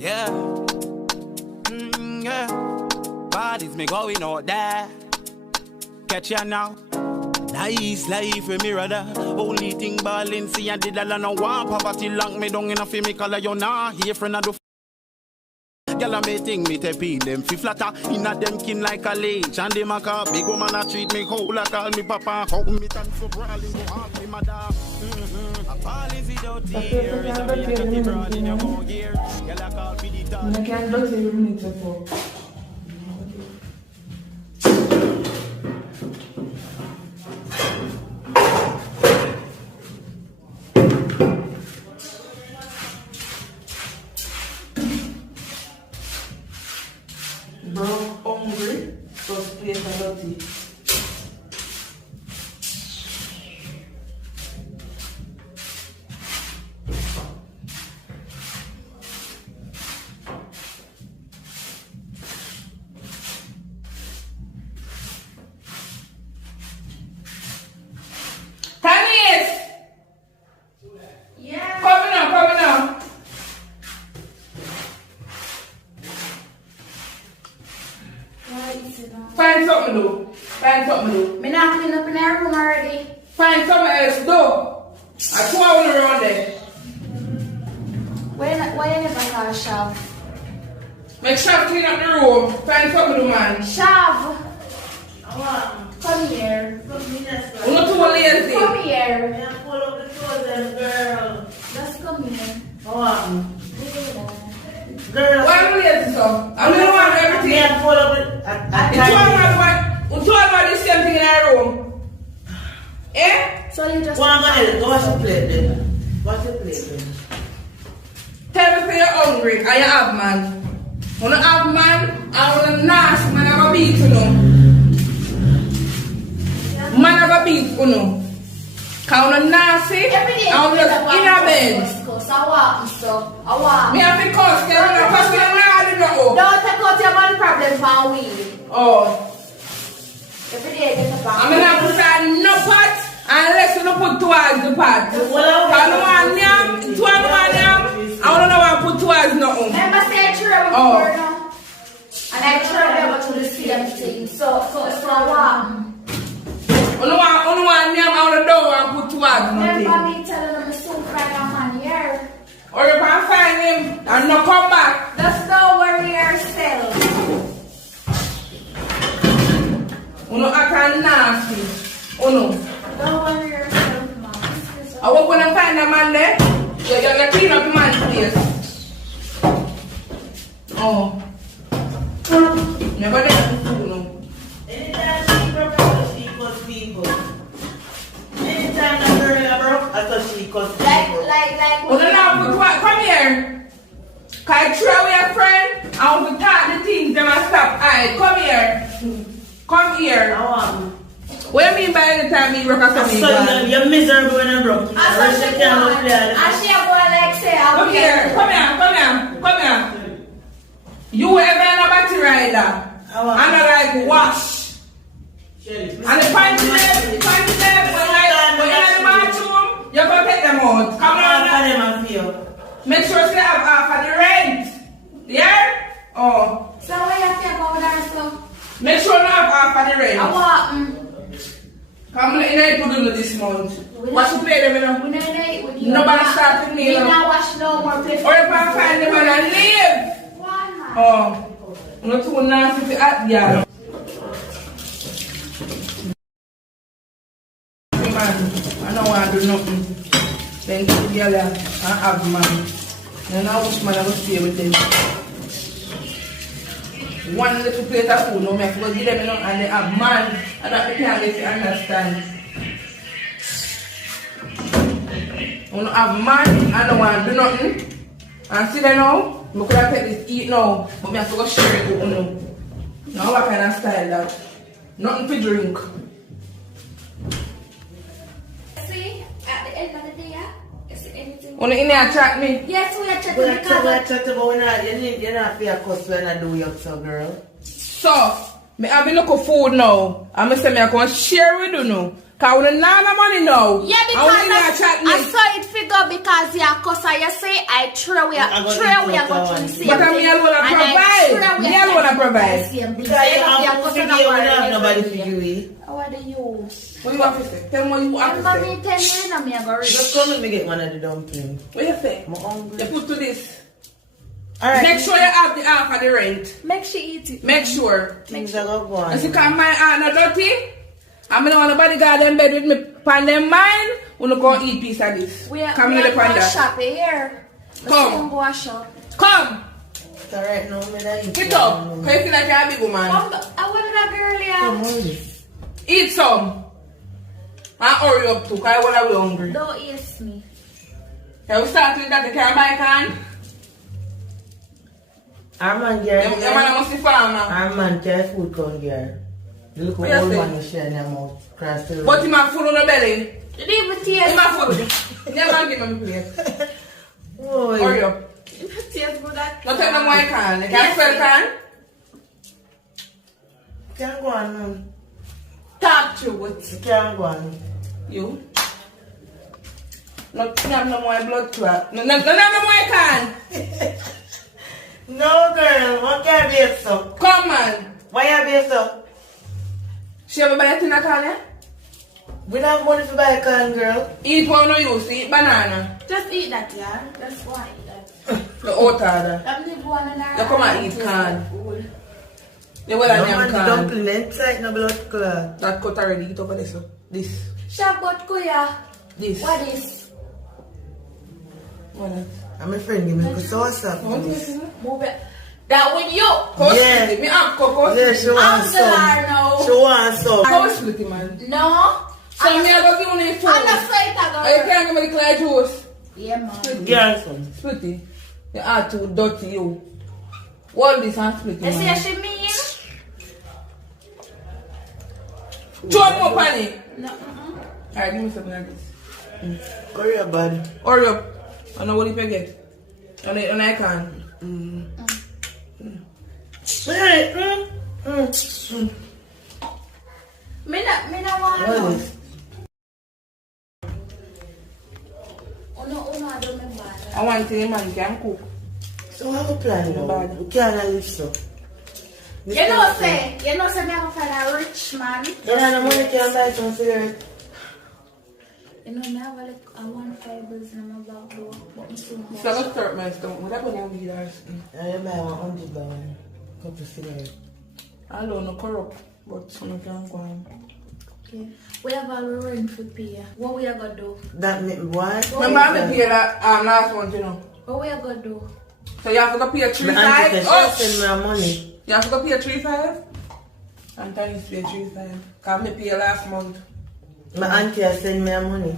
Yeah. Yeah. Bodies me going out there. Catch ya now. Nice life with me rather. Only thing ballin' see and did all no want poverty lock me down in a fi me color you nah. Here friend I do Girl I may think me te pin them fi flatter. Inna them kin like a leech. And them a call big woman a treat me whole like call me papa. How me stand for brawling go hard me mother. A ball is without tears. And me a get it broad in your go gear. Girl I call for the top. I can't look every minute before. Bro, hungry, so plate of dirty. Find something to do. Find something to do. Me not clean up in our room already. Find something else to do. I two hours around there. Why you never call Shav? Make sure to clean up the room. Find something to do, man. Shav! Come here. You're not too lazy. Come here. I'm full of the chosen girl. Just come here. Girl, Why are you lazy, so? I'm going to want everything. I'm full of it. You told about the same thing in our room. Eh? So you just... Go on, go wash your plate then. Wash your plate then. Tell me if you're hungry and you have man. When you have man, I want to nasty man have a beat, you know. Man have a beat, you know. Because when you nasty, I want to just in a bed. I walk. Me have to cuss, because when I cuss, I don't know. Don't take out your money problem for we. Oh. Every day get a back. I'm going to put on no pot unless you don't put towards the pot. I don't want yam, two and one yam. I don't know why I put towards nothing. Remember say I throw it before now? And I throw it over to the same thing. So what? Only one yam out the door and put towards nothing. Remember me telling them to soon find a man here? Or you can find him and not come back. Just don't worry yourself. You know, I can't nasty. Oh no. Don't worry yourself, man. I walk when I find a man there. You clean up the man's place. Oh. Never did food, no. Anytime she broke up, she cuss people. Anytime that girl broke, I thought she cuss people. Oh, no, no, come here. Can I throw away a friend? I want to talk the things them and stop. Alright, come here. Come here. What do you mean by the time you broke up something? So you're miserable when I broke. I said she can't play. And she go like say, come here. You ever on a battery rider? And I like wash. And the panty them, when you're in the bathroom, you're going to take them out. Come on. Make sure you have half of the rent. Yeah? Oh. So what you feel about that so? Make sure you have half of the rent. I want Come on, you know you do this month. Wash the plate them, you know. we don't Nobody start with me, we you know. not wash no more plate. Or you can find them and leave. Why not? Oh. You're not too nasty to act, yeah. Man, I don't want to do nothing. Then get together and have man. And I wish man I would stay with them. One little plate of food, no, I have to go give them enough and they have man. And that they can't get to understand. I don't have man, I don't want to do nothing. And see them now, I could have take this eat now, but I have to go share it with you. Now what kind of style that? Nothing to drink. See, at the end of the day, is there anything? Wanna in there chat me? Yes, we are chatting We're because chatting about you're not for a cuss when I do your so girl. So, me have a look of food now. And I say me I can share with you now. Cause we don't have no money now. Yeah, And we need because to chat I next. saw it figure because you cause you say I throw we are going to the same But I'm here alone to provide. Me alone to provide. Because you have to figure, we don't have nobody figure it. What do you? What you want to say? Tell me what you want to Remember say. me tell you and me I go read. Just come let me get one of the dumplings. What you say? I'm hungry. You put to this. Alright. Make sure you have the half of the rent. Make she eat it. Make sure. Things are going to go on. And see, cause my aunt not dirty. I don't want nobody got them bed with me pan them mine. We don't go eat piece of this. Come here, the panda. Shop here. Come. Go a shop. Come. It's alright now, me not eat. Get up. Cause you feel like you're a big woman. I wanted that girl Come here. on. Eat some. And hurry up too, cause I want to be hungry. Don't eat me. Can we start with that? Can I can? Our man here. Your man must be farmer. Our man here food come here. You look What at you old say? man who share in their mouth. Cross the road. But him have food on the belly. Leave it Him here. have food. Never give me plate. Oh, Hurry up. Tastes good at Don't take no more can. You can't spell can? Can't go on, man. Talk through it. You can't go on. You? No, have no more blood clot. No more can. No, girl. What can you be so? Come on. Why you be so? She ever buy a tin of can, eh? We don't have money to buy a can, girl. Eat what we no use to eat banana. Just eat that, yeah. That's why eat that. The oat order. I'm the one in our You come and eat can. You will No have man, them the can. dumpling inside no blood clot. That cut already. Eat over this. This. Shabot kuya. This. What is? What is? I'm a friend, give me a sauce up. What is it? Move it. That with you. Coach Yeah. split it. Me have cocoa Yeah, split she it. wants I'm some. glad now. She wants some. Coach split it, man. No. So me I go give you the food. I'm not afraid to Oh, you go. can't give me the clear juice. Yeah, man. Girl, some. Split it. You are too dirty, you. Hold this and split it, You see man. what she mean? Throw more pan it. No. Alright, give me something like this. Hurry up, bud. Hurry up. I know what if you get. And I can. Me not want What one. is? Oh no, I don't remember. I want to man can cook. So how we plan now? We can't live so. You know say me have find a rich man. You know the money can buy some cigarette. You know me have like I want $5 in my bag though. But I'm so much. So let's start my stomach. What happened to weed or something? I buy $100 cup of cigarette. I don't know corrupt, but some can go on. Okay. We have a rent for pay. What we are gonna do? That make me what? Remember I paid that last month, you know. What we are gonna do? So you have to go pay a My auntie 3.5. said Oh, she send me money. you have to go pay a 3.5. And then you pay 3.5. Cause me pay last month. My auntie has send me money.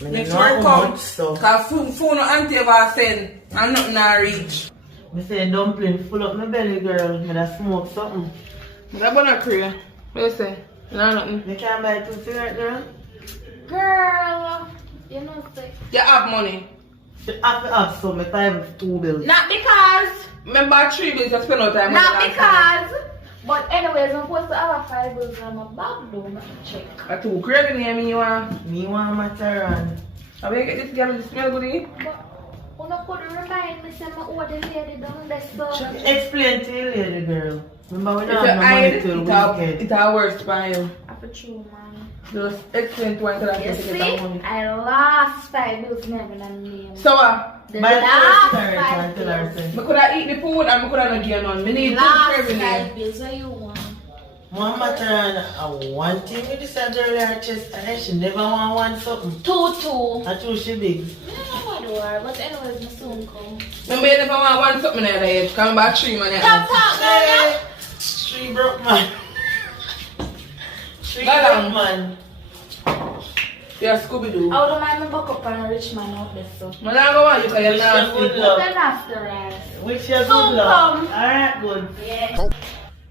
I Make know sure it how come. much, so. Cause phone no auntie ever send and nothing I reach. Me say dumpling full up my belly, girl. Me da smoke something. But I'm gonna clear. What you say? No, nothing. You can't buy 2 cigarettes, girl? Girl, you know say. You have money. She have to have some. I have 2 bills. Not because. Remember 3 bills you spend out time. Not because. But anyways, I'm supposed to have a $5 in my bag though. Let me check. I too crazy near me you want. Me want Mataran. I will get this girl to smell good eh? But you couldn't remind me say my older lady down there so. Explain to you later, girl. Remember we It's don't have a no money hide, till weekend. it's a worst by you. I put you man. Just explain to one to that You to see, get that money. I lost $5 never than name. So The Buy the last cigarette and tell her $5. say. I could have eat the food and I could have not given none. I need food Last for every day. $5 what you want? One Mataran, I want thing with this girl in her chest, and then she never want something. 2. I told she big. I don't know, but anyways, my soon come. Remember you never want something like that. Come back 3 man. Stop talking, girl. 3 broke man. 3 Go down. broke man. Yeah, Scooby-Doo. I don't mind me buck up on a rich man out there, so. Man, I go on you because you're nasty. Good luck. Then after that. Wish you good Soon luck. come. Alright, good. Yeah.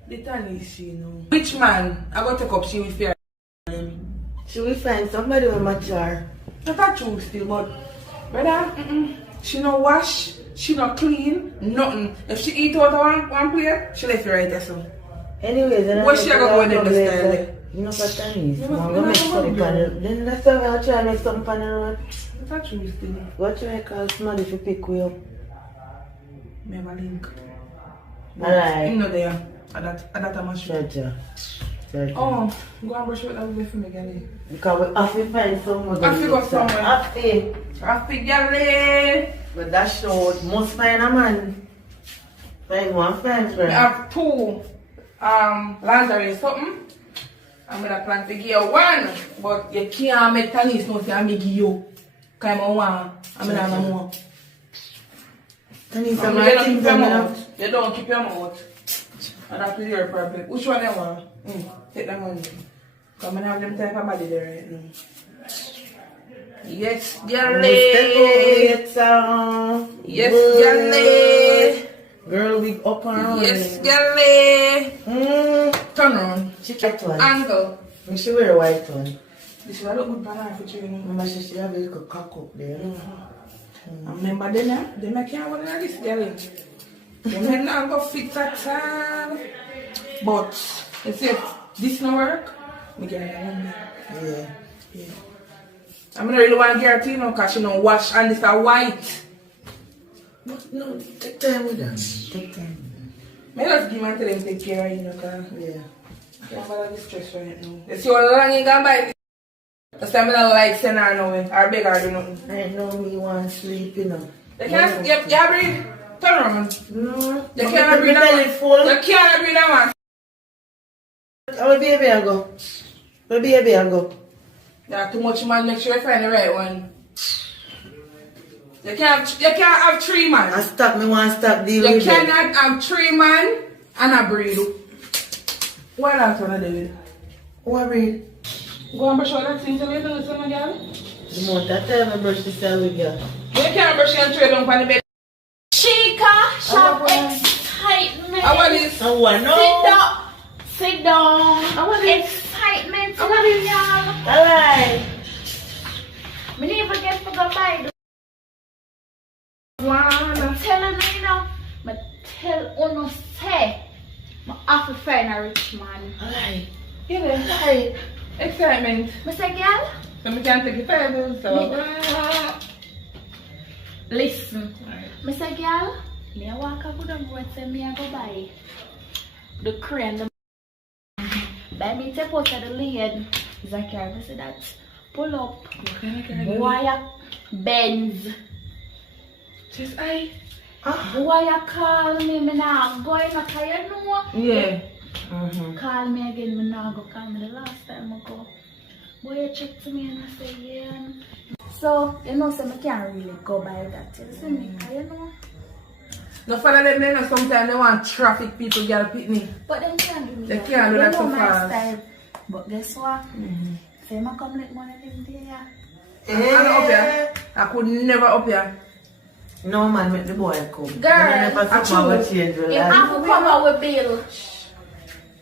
The thing is, you know. Which man? I go take up she with fear. Should we find somebody with mature? That's true still, but brother, she no wash, she no clean, nothing. If she eat out of one plate, she left it right there so. Anyways, What she gonna go with them style? You know what that is? I'm gonna make something panel. Then let's have a try make something panel road. That's true, still. What you make call somebody if you pick you up? Me have a link. Alright. Him not there. At that time I should. Chacha. Oh, go and brush with that way for me, girl. Because we have to find someone. I figure somewhere. Have to. Happy girl. But that show must find a man. Find one friend for I have 2 lingerie something. I'm gonna plan to give you 1, but you can't make Tanis know say I'm give you. Cause I want. I'm gonna have more. Tanis, I'm gonna keep your mouth. You don't keep your mouth. And that's your problem. Which one you want? Take that money. Come and have them type of body there right now. Yes, girlie. Yes, girlie. Girl, we up and running. Yes, girlie. Turn around. She get one. Angle. We should wear a white one. This is a look good banana for you. Remember, she should have a little cock up there. I remember them can't wear this girl. They may not go fit at all. But if this no work, we get it one. Yeah. I mean, I really want to guarantee no because she don't wash and this are white. No, take time with them. Take time. May just give me and tell them take care of you, because yeah. I can't bother this stress right now. You see how long you can buy this? That's why I don't like send her nowhere or beg her do nothing. I know me want to sleep, you know. You can't, you breathe. Turn around. No. You can't breathe that one. You can't breathe that one. Oh, baby, I go. Baby, I go. Yeah, too much man, make sure you find the right one. You can't have 3 man. I stop, me want to stop dealing with You cannot have 3 man and a breed. What else want to do with it? What breed? Go and brush all that thing till you do something, girl. The month that time I brush this out with girl. You can't brush and throw it down on the bed. Chica, shop excitement. I want this. I want no. Sit down. I want this. Excitement. I want this, y'all. Alright. Me never get to go buy the One. telling you now. But tell uno say, I have to find a rich man. Alright. You know, Alright. excitement. I say, girl, So we can take it further. So. listen. Alright. I say, girl, me I walk up with them boy say me I go buy the crane, the buy me take out of the lid. Is a car. I say that pull up. Wire Benz. Just I. Why call me? Me nah go in a car, you know. Yeah. Call me again, me nah go call me the last time I go. Boy, you check to me and I say, yeah. So, you know, so I can't really go by that. You see me, you know. No follow them then, sometimes they want traffic people get a picnic. But them can't do me They that. can't do that know so my fast. style. But guess what? Say, I come let money live there. I'm not up here. I could never up here. No man, make the boy come. Girl, I choose. Change your You life. have to come out with bill.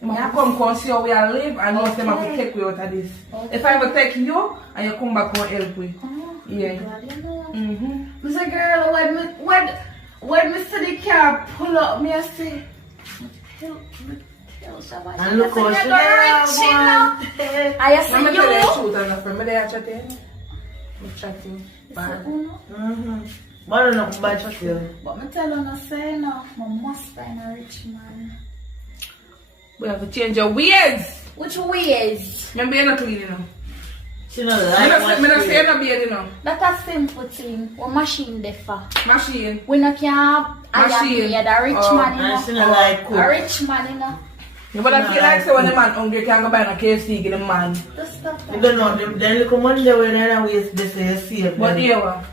I come see how we are live and know them have to take you out of this. If I ever take you and you come back and help me. Yeah. God, you know. Mr. Girl, when me see the car pull up, me I say, Tell somebody. And look how she there. I say I'm going to tell you the you. truth and from there I chatting. I'm chatting. Bad. But I don't know bad still. But me tell you, say no, I must find a rich man. We have to change your ways. Which ways? Remember you're not clean enough. She not I'm like not saying you're not beard enough. That's a simple thing. What machine there for? Machine. We not can have Machine. a rich man, you And she know. not like cook. A rich man, you know. Yeah, but I feel like so when the man hungry, can go buy a KFC, get a man. Just stop You that. don't know, them little money they were there waste they say you save But them. here, what?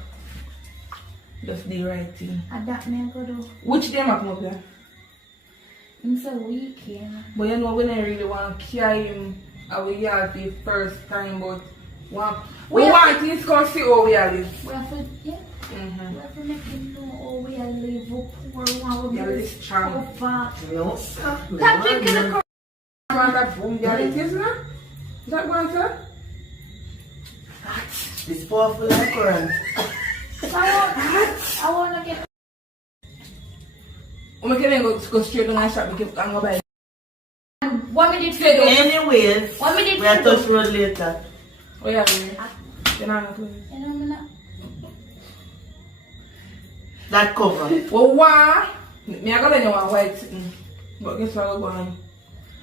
Just the right thing. And that me go do. Which day am I come up here? It's a weekend. But you know, we don't really want to carry him our yard for the first time, but we want him to come see how we are live. We have to, yeah. We have to make him know how we are live, how poor one we Yeah, live, this charm. how far. No, stop. Can't drink in the car. You want that boom, yeah, it is now? Is that one, sir? It's powerful like current. I want to get We can go straight on my shop because I'm going to buy What me did for Say you? Anyways, What me did we are for touch you? road later. Oh yeah, you know what? You know me not. That cover. Well, why? Me I gonna know one white sitting. But guess what I'm going?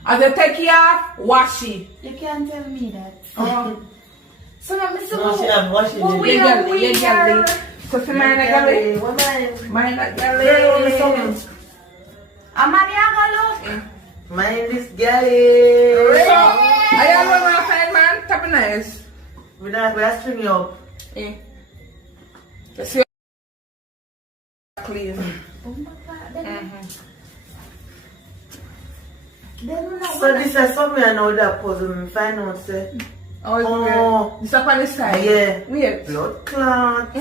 As I take you off, wash it. You can't tell me that. Oh. So now, Mr. No, she have washing What it. we You are get it, you get it. So see mine a galley? What mine? Mine a Girl, galley. Amani, I go look. Mine this galley. So, I am one of my man, tapping nice. We are stringing up. Eh. You see clean. Oh my God. Then So this is something I know that puzzle me find out say. Oh, it's Oh. weird. This up on the side. Yeah. Weird. Blood clot.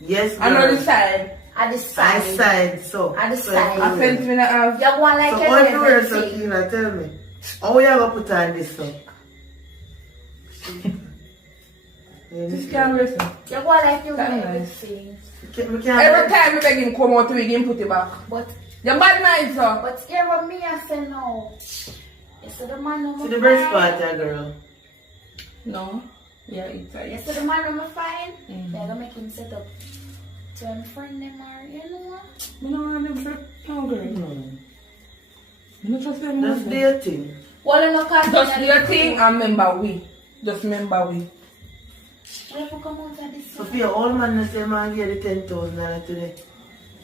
Yes, girl. I know the side. at the I side. side so. At the So side. I felt me not have. You want like So your all the words level are thing. clean, tell me. How you gonna put on this so? This can't listen. You want like your That's level nice. thing. We can't. Every time we make him come out, we give him put it back. But You bad mind, sir. hear what me I say now. You see the man on my See the breast part, yeah, girl. No. Yeah, it's You like. see the man on my fine? Mhm. They're gonna make him set up to unfriend them or you know what? I don't want them for. No, girl. You don't trust them. That's nothing. their thing. Well, you know, cause Just do your thing and remember we. Just remember we. we have to come out of this. Sophia, all man say man get the 10,000 today.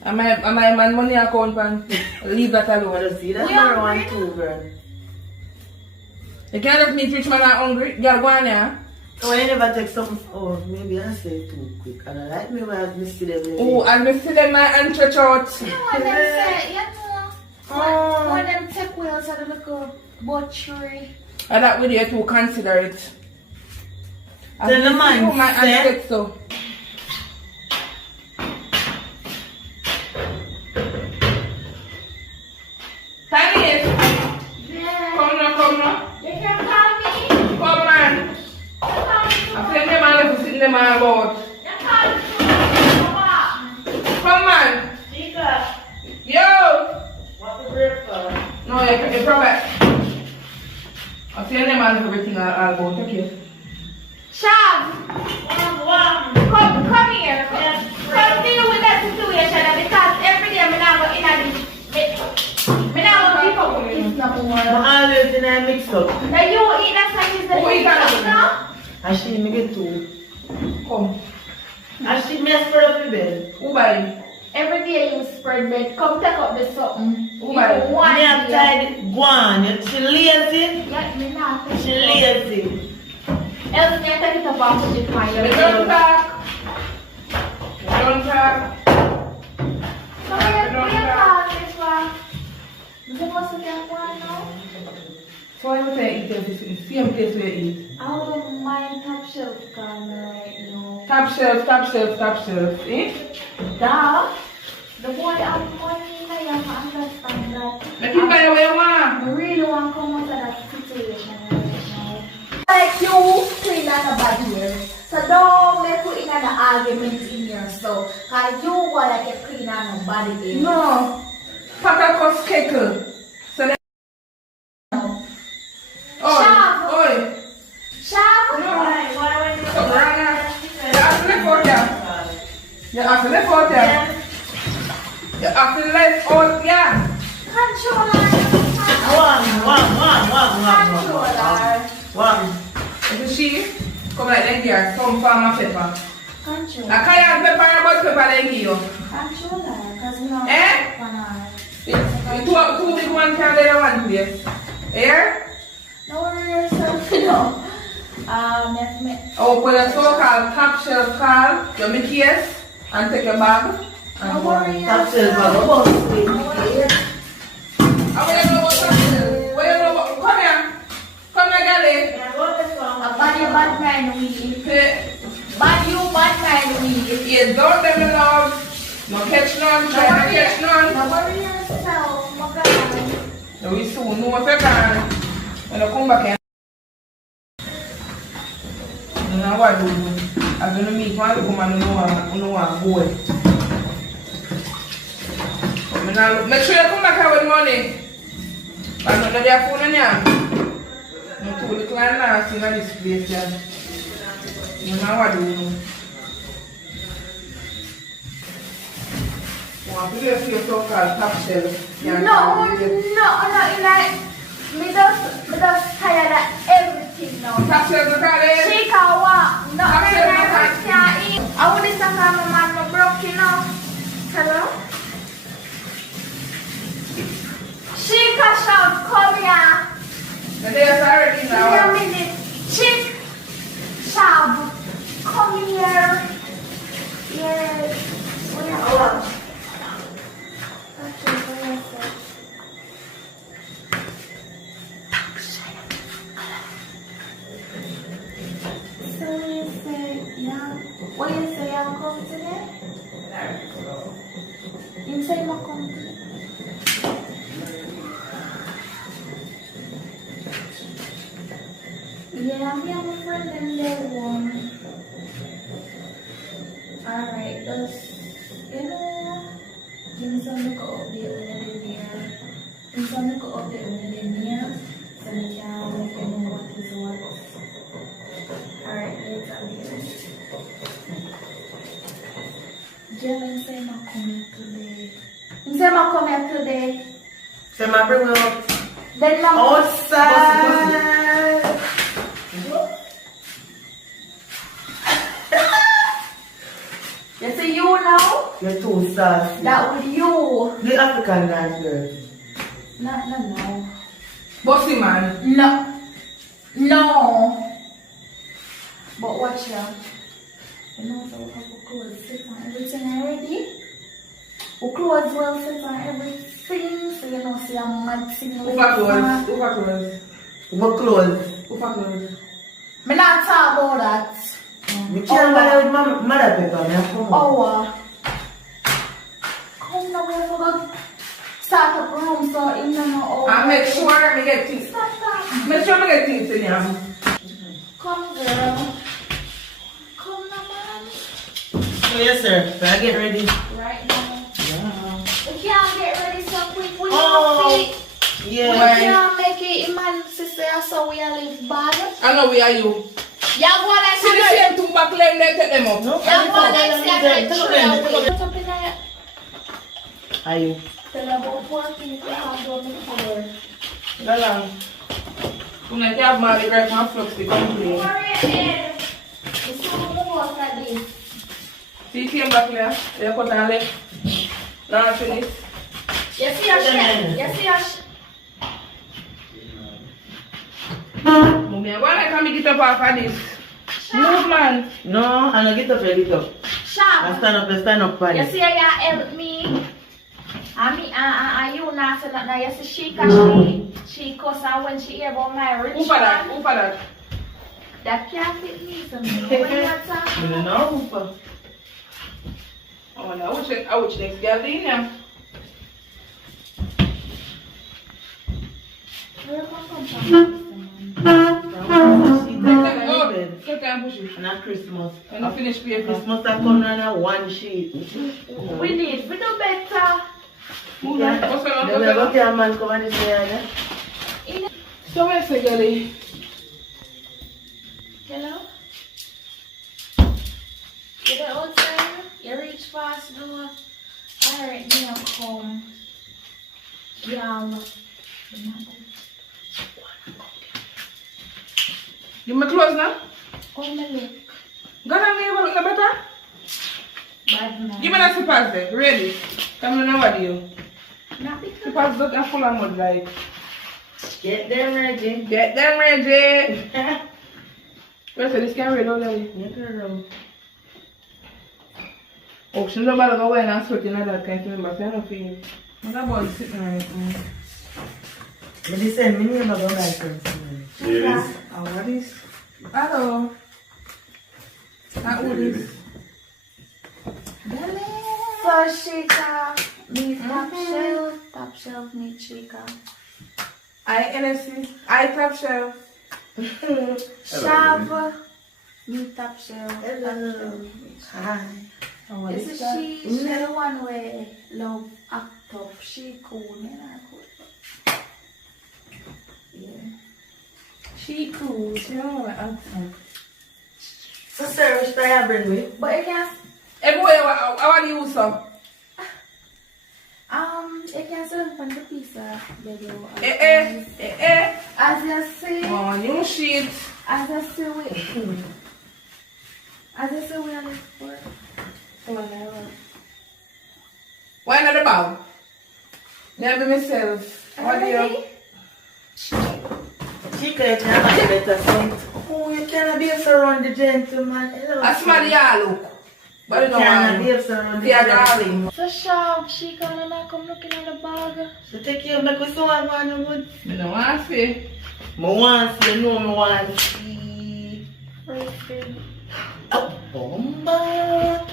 Am I man money account and leave that I alone? just see that We for are 1, ready. 2 grand. You can't just meet rich man and hungry. You gotta go on there. So I never take something. Oh, maybe I say too quick. And I like me when I miss them. Oh, and me see them my hand stretch out. You know what them say, you know. Oh. When them take wheels at the little butchery. And that way you to consider it. And Tell the me man, see my hand say. stretch so. Tiny, Yeah. come now. You can call me. Come man. You call me. I feel them man to sit them man about. You call me. Come man. Chica, Yo. what's the breakfast? No, you probably. I feel them man everything I'll about. Okay. Shav, Wow. come here. Come deal with that situation because every day I'm not going in this. I'm not going to keep up with this no more. I always in a mix up. Now you eat that sandwich that Who you eat that? eat now? And she me get 2. Come. And she me spread up the bed. Who buy? Every day you spread bed. Come take up the something. Who You buy? want Me have it. tied go on. She lazy. Yeah, me not. She lazy. Else me I take it up and put it on You your don't bed. talk. You don't talk. So we are this one. You supposed to get one now? So I would say eat everything. Same place where you eat. I don't mind top shelf corner right now. Top shelf, top shelf, top shelf. Eh? Duh. The boy have money, I have to understand that. Make you buy what you want. I really want to come out of that situation right now. Like you clean on a bad way. So don't make you in an argument in yourself. Cause you want like a clean on a body day. No. Paka cost kekel. So then. Shav. Oi. Shav? Why So Rana. You have to left out there. You have to left out there. You have to left out there. Controller. One. If you see, come like that here. Some farmer pepper. Controller. I can't pepper and about pepper they give you. Controller. Cause we don't Eh? have Two big one can they one place. Here? no worry yourself, you know. Oh, put a so-called top shelf call, you make case and take your bag. And Don't go worry on. Top shelf, yourself. I go bust it. How you know about top shelf? What you know about? Come here. Come here, Gally. A bad man weed. Hey, Bad you, bad man weed. you don't let me love. No catch none, try not catch none. Don't worry yourself, my God. So we soon know if you can. When you come back here. You know what I do? I'm going to meet one woman who know I'm boy. Make sure you come back here with money. I'm not there for you. I'm too little and nasty in this place. You know what I do. Want to do a so-called top shelf? No, me just tired of everything now. Top shelf, look at it. She can walk. No, Top shelf, look at it. can't eat. I want this to my man, my broke, you know. Hello? She can shout, come here. And there's already Give me a now. minute. Chick, Shab, come here. Yes. Where you are? Okay, where is it? So you say, yeah. What you say, I'll come today? You say, I'll come today? Yeah, me and my friend and their one. Alright, that's give me some look update when they're there. Give me some look update when they're there. So we can let you know what is what. Alright, let's have it. Jalen say I'm coming today. You say I'm coming today. So I bring you up Then I'm outside. You see you now? You're too sassy. That was you. The African dance girl. No. Bossy man. No. But watch out. You know, so we have to clothes set on everything already. We clothes well set on everything. So you know, see a mad thing. Ufa clothes. What clothes? Me not talk about that. You can't bother with my mother pepper, man. Come on. Come now, we have to start up a room so in and out. And make sure me get things. Stop. Make sure me get things in here. Come, girl. Come now, man. So yes, sir. Can I get ready? Right now. Yeah. We can't get ready so quick. We Oh. We Yeah. can't make it, man, sister, so we are live bad. I know where are you. Yeah, go next See the same two back lane, they take them up. No, Yeah, go I'm next fine. What's up in there? Are you? Tell about 4 people have done before. Go along. When I have Marley right now, flux the company. Hurry ahead. It's so more like this. See, came back there. They cut and left. Now finish. You see a shit? You see a shit? Mommy, why can't me get up off of this? Move, man. No, I'm not get up, get up. Sharp. I stand up, buddy. You see how you help me? And you not say nothing. You see she cuss her when she hear about my rich Who for that? man. Who for that? That can't fit me to me. When you I talking don't know who for. Oh, no, I wish next girl in here. where you come from? Take time push it. And at Christmas. When I finish paper. Christmas I come on a one sheet. We do better. Move Yeah. on. What's Then we going go on? to a man come on this way. So where's the girlie? Hello? You go outside? You reach fast door? Alright, me I'll come. Yeah. You me close now? Come and look. Go down there, look no better? Bad man. Give me that slippers there, ready? Come on, what do you? Not because. Slippers look full of mud like. Get them ready. Get them ready. Where's this can read already? Get around. Oh, she don't bother go away and sweat in that kind of thing, but I don't feel. What about sitting right now? But they send me name about my friends. Yes. Oh, what is? Hello. That what is? So Chica, me top shelf, me Chica. NSC, I top shelf. Shav, me top shelf. Hello. Hi. This is she the one where love act up. She cool, man. I cool. She cool. She don't want to answer. So, sir, which try I bring with? But it can, Everywhere, I want to use some. it can serve on the pizza. As you see, Oh, new sheet. as I see we on this board. Why not the bag? Never myself. What do you? She can't have a better scent. Oh, you cannot be around the gentleman. Hello. I smell the look. But you You don't cannot want be to. around the Yeah, gentleman. darling. So sharp, she gonna come looking at the bag. So take care, make us so I want to good. I don't want to see. I want to know me want to see. Perfect. Oh, bomba.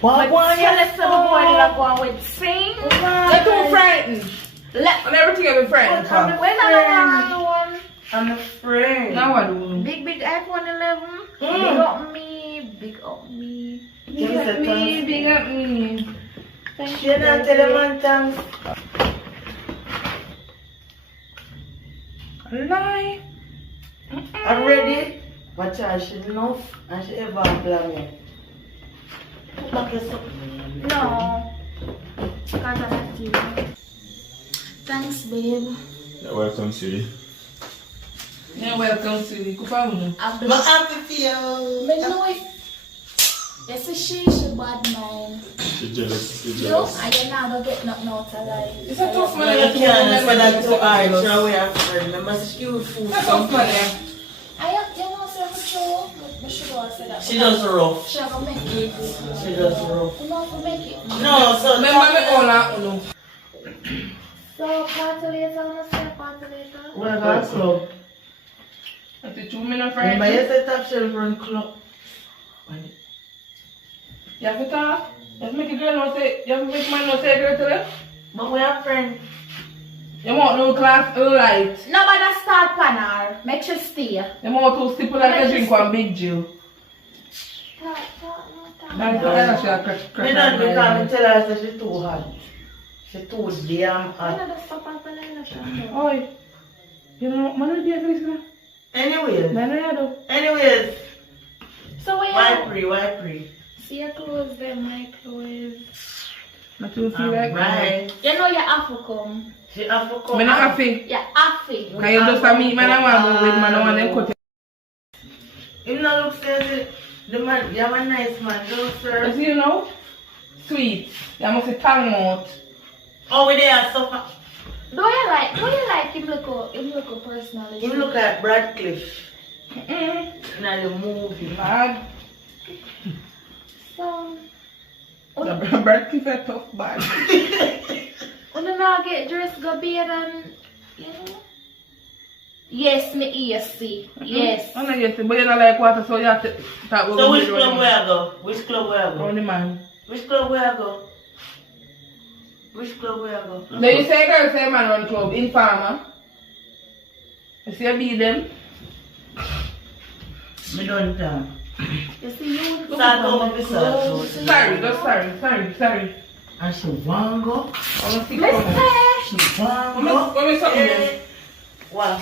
What But tell us to the boy that I'm going with sing. They're too frightened. Let And everything I've been frightened for. when I one. I'm afraid. Now what do you? Big iPhone 11. Big up me. Big up me. Big up me, big up me. Thank You not tell them on thanks. Lie. I'm ready. Watch her, she enough and she ever plan me. Put back your something. No. Because I like you. Thanks, babe. You're welcome, sweetie. You're welcome to the Kupamunu. I've I'm been. happy for you. But no, it's a she bad mind. You're jealous. You're You, jealous. and you're not gonna get nothing out of life. It's a tough Well, money. you can't say that to her. Throw away her friend. Remember, she cute food. It's a tough money. I have, you know, say for sure. But she don't say that. She does rough. She gonna make it. She does rough. You know, to make it. No, so Remember me all that, Uno. So, party later, I'm gonna say party later. Where got club? That's the 2 minute Remember, friend. you said top shelf run club. You have to talk. You have to make a girl not say, you have to make man not say a girl to them. But we are friends. You want no class light. Nobody start panel. Make sure stay. You want to stipple like a drink one big Jill. That's a crack. Me don't because me tell her that she too hot. She too damn hot. Another stop and pala na siya. Oi. You know, man will be a face now. Anyways. Then Anyways. So, where Why you? free? See your clothes there, my clothes. not to feel like. Right. You know you have to come. She have to come. I'm not happy. You have to. Can you just meet man I want to go with man I want to cut. Him not look say the man, you have a nice man, don't sir. You see, you know? Sweet. You must say tongue out. Oh, we there suffer. Do you like him look a personality? Him look like Brad Cliff Mm-mm. in the movie. Bad. So, The bird keep a tough bag. when you not get dressed, go bed and, you know? Yes, me ESC. Yes. I know you see, but you don't like water, so you have to talk about So which club where I go? Which club where I go? Only man. Which club where I go? Which club where I go? Then you say girl say man run club, Informer. You see you beat them. Me don't tell. You see, you look Start over the start. Sorry. And she want go. I want to see come She want go. Let me something there. What?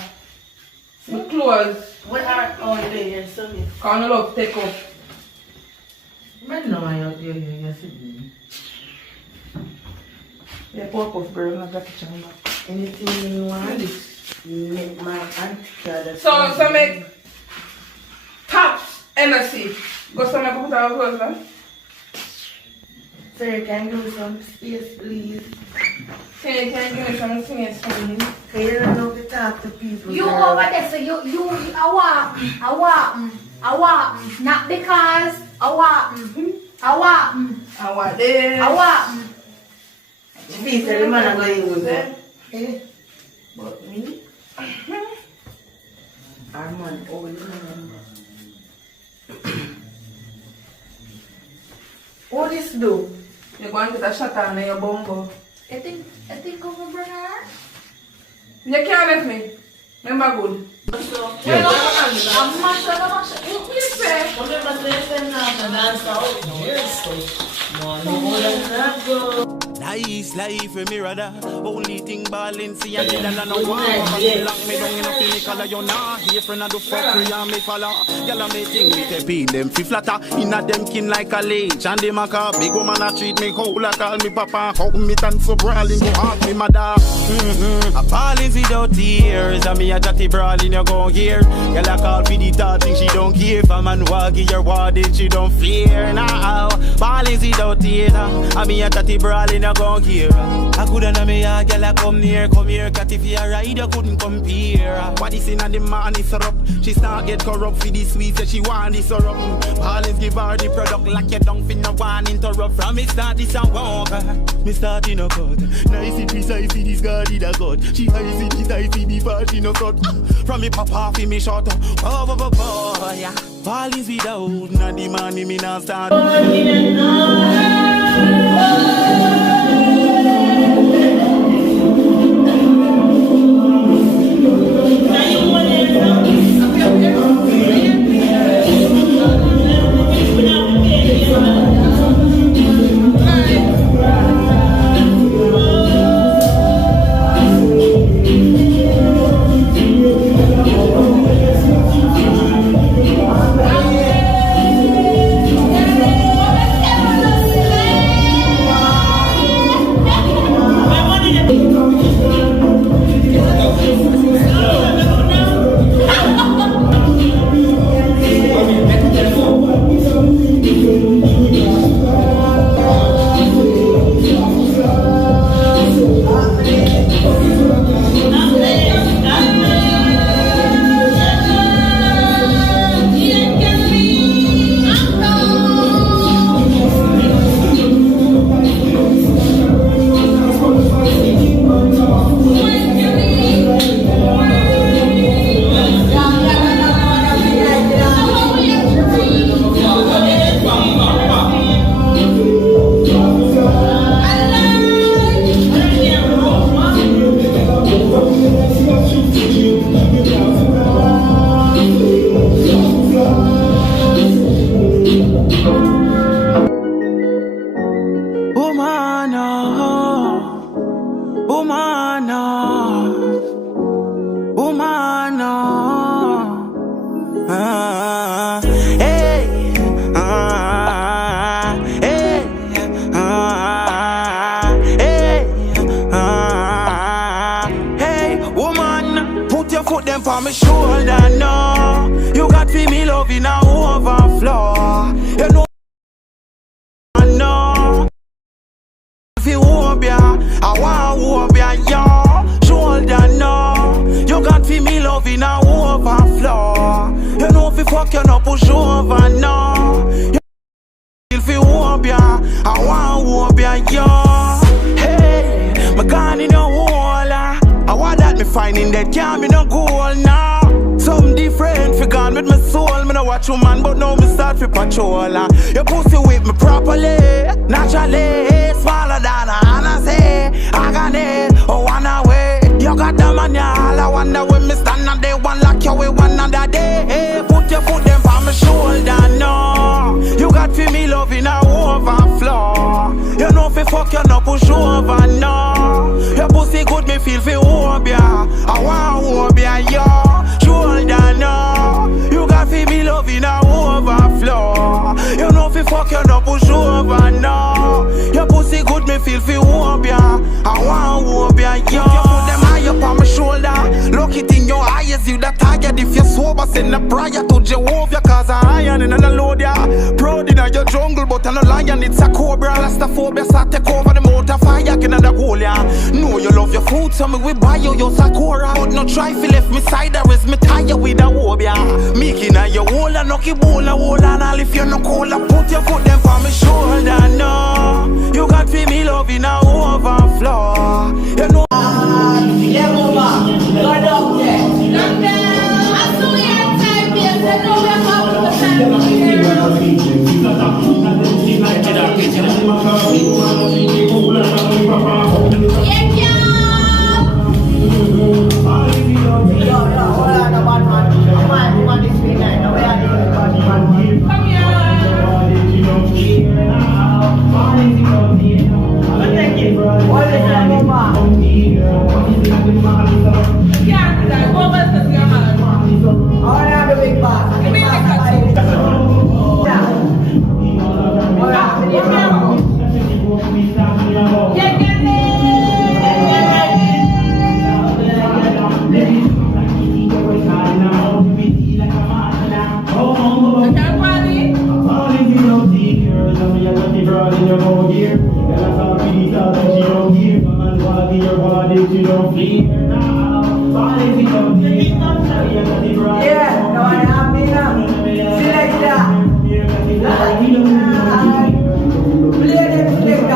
My clothes. What are all day and so me? Can't love take up. But no, you see. Yeah, pork off girl, not the kitchen back. Anything you want? This. Make my auntie. So make tops NSC. Go some make put our clothes on. Sir, can you give me some space, please? Can you give me some things for me? Can you don't know to talk to people? You girl? over there, so you, I want, not because I want, And what there? I want. She said the man I'm going with them. Eh? But me? I'm an old man. What this do? You're going to get a shot on your bumbo. I think over bring her. You can't let me. Remember good. I'm not sure. What you say? Remember, say now to dance out. Yes, so. No, no, that's not good. Nice life for me rather. Only thing ballin' see and did and no one. But you lock me down in a feel color. You nah here friend of the fuckery and me follow. Y'all me think me te pin them fi flatter. Inna them kin like a leech and them a car. Big woman a treat me cool like call me papa. How me tan so brawling go ask me mother. A ballin' without tears. And me a jatty brawling you gon' hear. Y'all a call fi the thought thing she don't care. If a man waggy your warding she don't fear. Now ballin' without tears. And me a jatty brawling you gon' hear. I coulda know me a girl a come here. Cat if you a ride you couldn't compare. What is in the man is syrup. She start get corrupt for the sweet so she want the syrup. Always give her the product like you don't fin no one interrupt. From me start this and walk. Me start in a cut. Nice it precise this girl did a cut. She ice it precise before she no cut. From me pop off in me short. Oh yeah. Fall is without. Now the money me now start. Send a prayer to Jehovah, cause I iron in a load, yeah. Proud in your jungle, but I'm a lion, it's a cobra. Claustrophobia, so take over the motor fire, can the hole, yeah. Know you love your food, so me we buy you your Sakura. But no try fi left me side, or is me tired with a wob, yeah. Making a your hole, and knock your bowl, and hold on, and if you're no cold, put your foot them for me shoulder, no. You got fi me love in a overflow, you know. Yeah, mama, God up there. Thank you. Yeah, that. Go back to your man. I want to have a big boss. Give me a cut. Yeah, get Yeah, no, I have been up. Selector. Play them selector.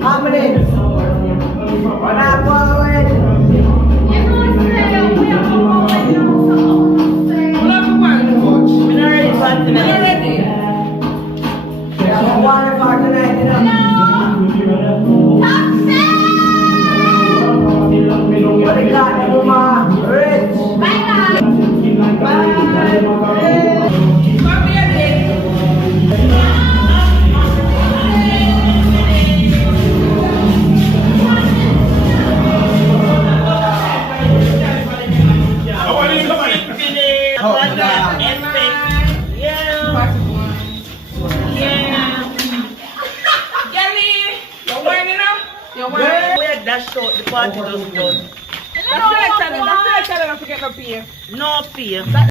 Happening. The selector, don't forget no pay. No fear.